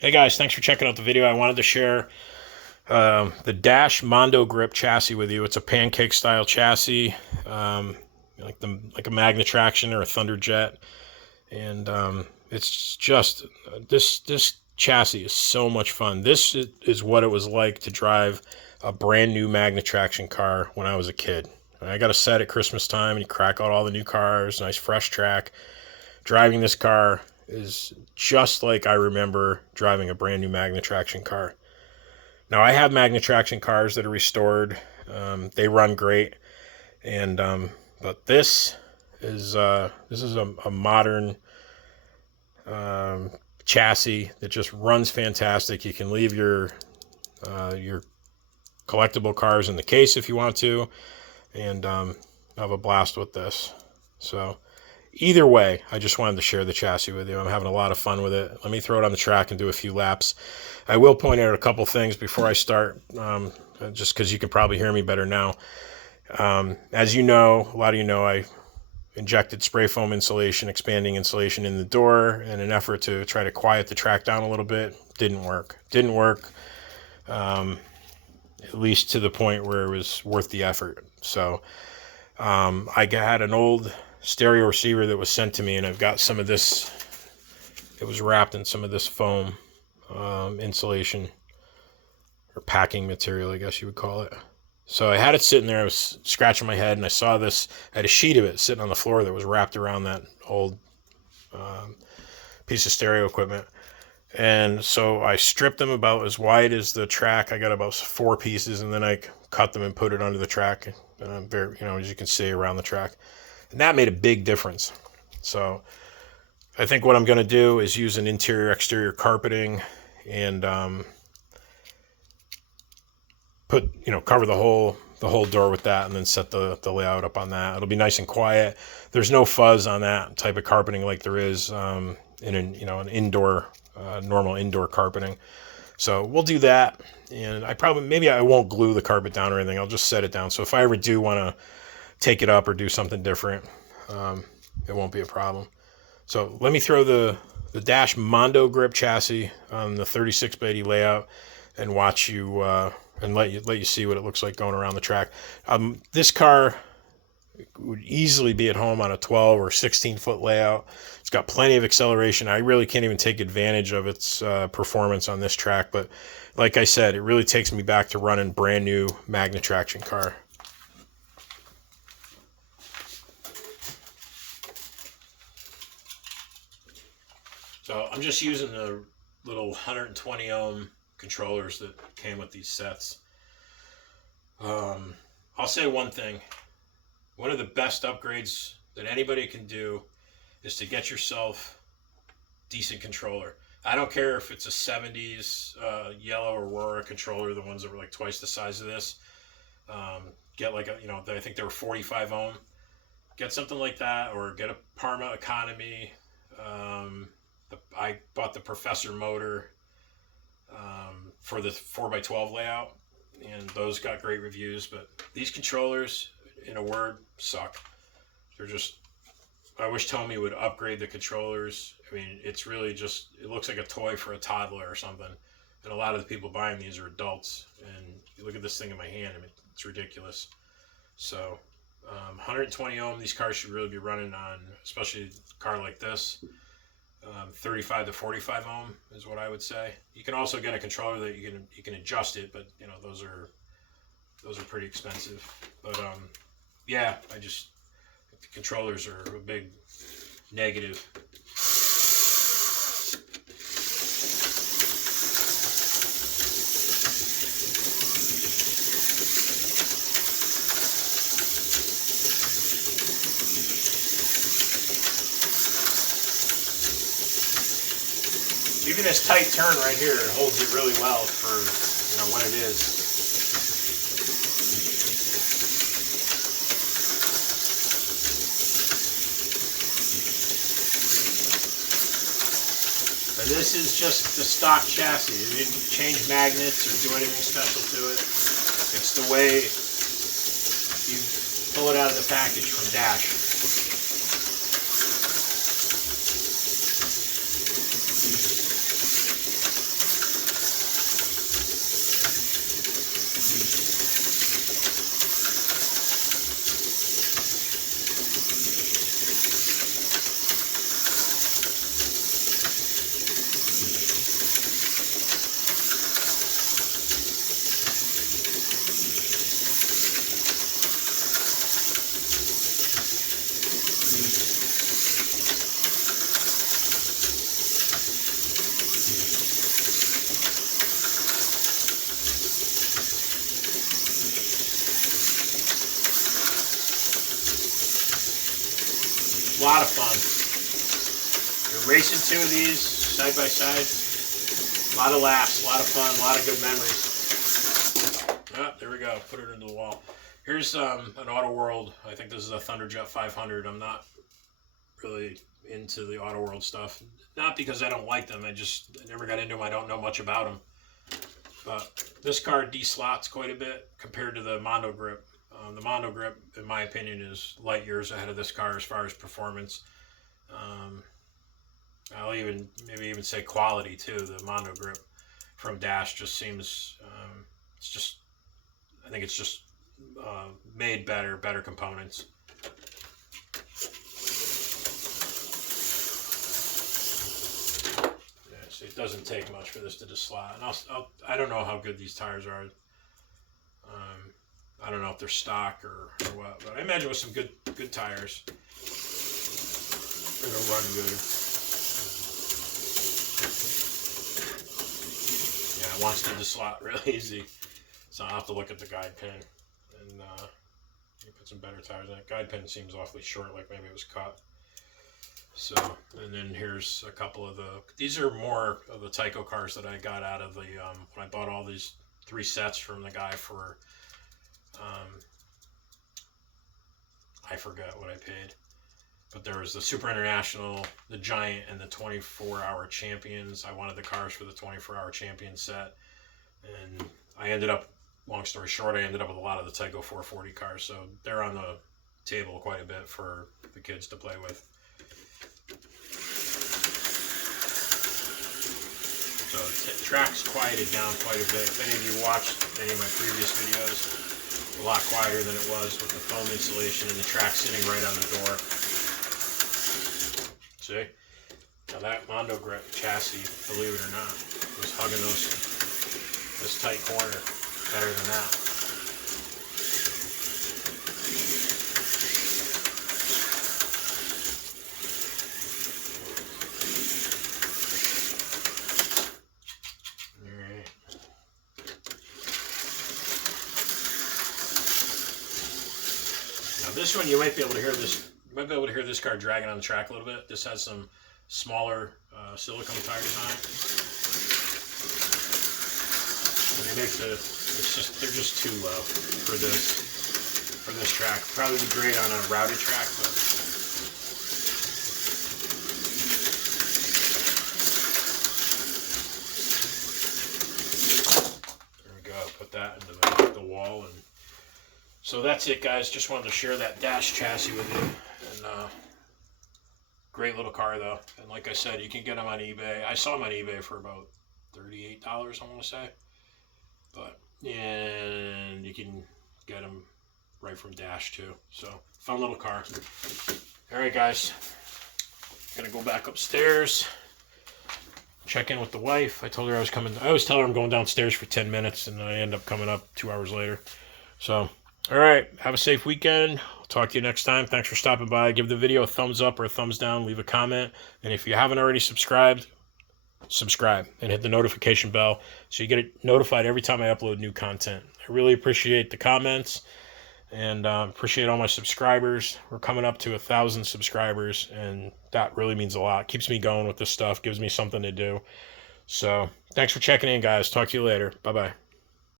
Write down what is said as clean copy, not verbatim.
Hey guys, thanks for checking out the video. I wanted to share the Dash Mondo Grip chassis with you. It's a pancake style chassis, like a magnatraction or a thunderjet, and it's just this chassis is so much fun. This is what it was like to drive a brand new magnatraction car when I was a kid. I got a set at Christmas time, and you crack out all the new cars, nice fresh track. Driving this car is just like I remember driving a brand new magnatraction car. Now I have magnatraction cars that are restored. They run great, and but this is a modern chassis that just runs fantastic. You can leave your collectible cars in the case if you want to, and have a blast with this. So either way, I just wanted to share the chassis with you. I'm having a lot of fun with it. Let me throw it on the track and do a few laps. I will point out a couple things before I start, just because you can probably hear me better now. As you know, a lot of you know, I injected spray foam insulation, expanding insulation in the door in an effort to try to quiet the track down a little bit. Didn't work. At least to the point where it was worth the effort. So I had an old stereo receiver that was sent to me, and I've got some of this. It was wrapped in some of this foam insulation or packing material, I guess you would call it. So I had it sitting there. I was scratching my head, and I saw this. I had a sheet of it sitting on the floor that was wrapped around that old piece of stereo equipment. And so I stripped them about as wide as the track. I got about 4 pieces, and then I cut them and put it under the track, very, as you can see, around the track. And that made a big difference. So I think what I'm going to do is use an interior exterior carpeting and cover the whole door with that, and then set the layout up on that. It'll be nice and quiet. There's no fuzz on that type of carpeting like there is in an indoor normal indoor carpeting. So we'll do that, and maybe I won't glue the carpet down or anything. I'll just set it down. So if I ever do want to take it up or do something different, it won't be a problem. So let me throw the Dash Mondo Grip chassis on the 36x80 layout and watch you and let you see what it looks like going around the track. This car would easily be at home on a 12 or 16 foot layout. It's got plenty of acceleration. I really can't even take advantage of its performance on this track, but like I said, it really takes me back to running brand new magnatraction car. So I'm just using the little 120 ohm controllers that came with these sets. I'll say one thing. One of the best upgrades that anybody can do is to get yourself a decent controller. I don't care if it's a 70s yellow Aurora controller, the ones that were like twice the size of this. Get like I think they were 45 ohm. Get something like that, or get a Parma Economy. I bought the Professor motor for the 4x12 layout, and those got great reviews. But these controllers, in a word, suck. They're just, I wish Tommy would upgrade the controllers. I mean, it's really just, it looks like a toy for a toddler or something. And a lot of the people buying these are adults. And you look at this thing in my hand, I mean, it's ridiculous. So 120 ohm, these cars should really be running on, especially a car like this. 35 to 45 ohm is what I would say. You can also get a controller that you can adjust it, but those are pretty expensive. But yeah, the controllers are a big negative. Even this tight turn right here, it holds it really well for when it is. And this is just the stock chassis. You didn't change magnets or do anything special to it. It's the way you pull it out of the package from Dash. A lot of fun. You're racing two of these side by side. A lot of laughs, a lot of fun, a lot of good memories. Oh, there we go. Put it into the wall. Here's an Auto World. I think this is a Thunderjet 500. I'm not really into the Auto World stuff. Not because I don't like them. I never got into them. I don't know much about them. But this car de-slots quite a bit compared to the Mondo grip. The Mondo grip, in my opinion, is light years ahead of this car as far as performance. I'll maybe even say quality too. The Mondo grip from Dash just seems, I think it's just made better components. Yeah, so it doesn't take much for this to dislot. And I don't know how good these tires are. I don't know if they're stock or what, but I imagine with some good tires, they're gonna run good. Yeah, it wants to dislot really easy, so I'll have to look at the guide pin and put some better tires in it. Guide pin seems awfully short, like maybe it was cut. So, and then here's a couple of these are more of the Tyco cars that I got out of the when I bought all these 3 sets from the guy for. I forgot what I paid, but there was the Super International, the Giant, and the 24-hour Champions. I wanted the cars for the 24-hour Champion set, and I ended up, long story short, I ended up with a lot of the Tyco 440 cars, so they're on the table quite a bit for the kids to play with. So the track's quieted down quite a bit. If any of you watched any of my previous videos, a lot quieter than it was with the foam insulation and the track sitting right on the door. See? Now that Mondo grip chassis, believe it or not, was hugging this tight corner better than that. This one you might be able to hear this. You might be able to hear this car dragging on the track a little bit. This has some smaller silicone tires on it, and they make they're just too low for this track. Probably be great on a routed track, but there we go. Put that into the wall and. So that's it, guys. Just wanted to share that Dash chassis with you. And great little car, though. And like I said, you can get them on eBay. I saw them on eBay for about $38, I want to say. And you can get them right from Dash, too. So, fun little car. All right, guys. Gonna go back upstairs. Check in with the wife. I told her I was coming. I always tell her I'm going downstairs for 10 minutes, and I end up coming up 2 hours later. So... all right, have a safe weekend. I'll talk to you next time. Thanks for stopping by. Give the video a thumbs up or a thumbs down. Leave a comment. And if you haven't already subscribed, subscribe and hit the notification bell so you get notified every time I upload new content. I really appreciate the comments and appreciate all my subscribers. We're coming up to 1,000 subscribers, and that really means a lot. Keeps me going with this stuff, gives me something to do. So thanks for checking in, guys. Talk to you later. Bye-bye.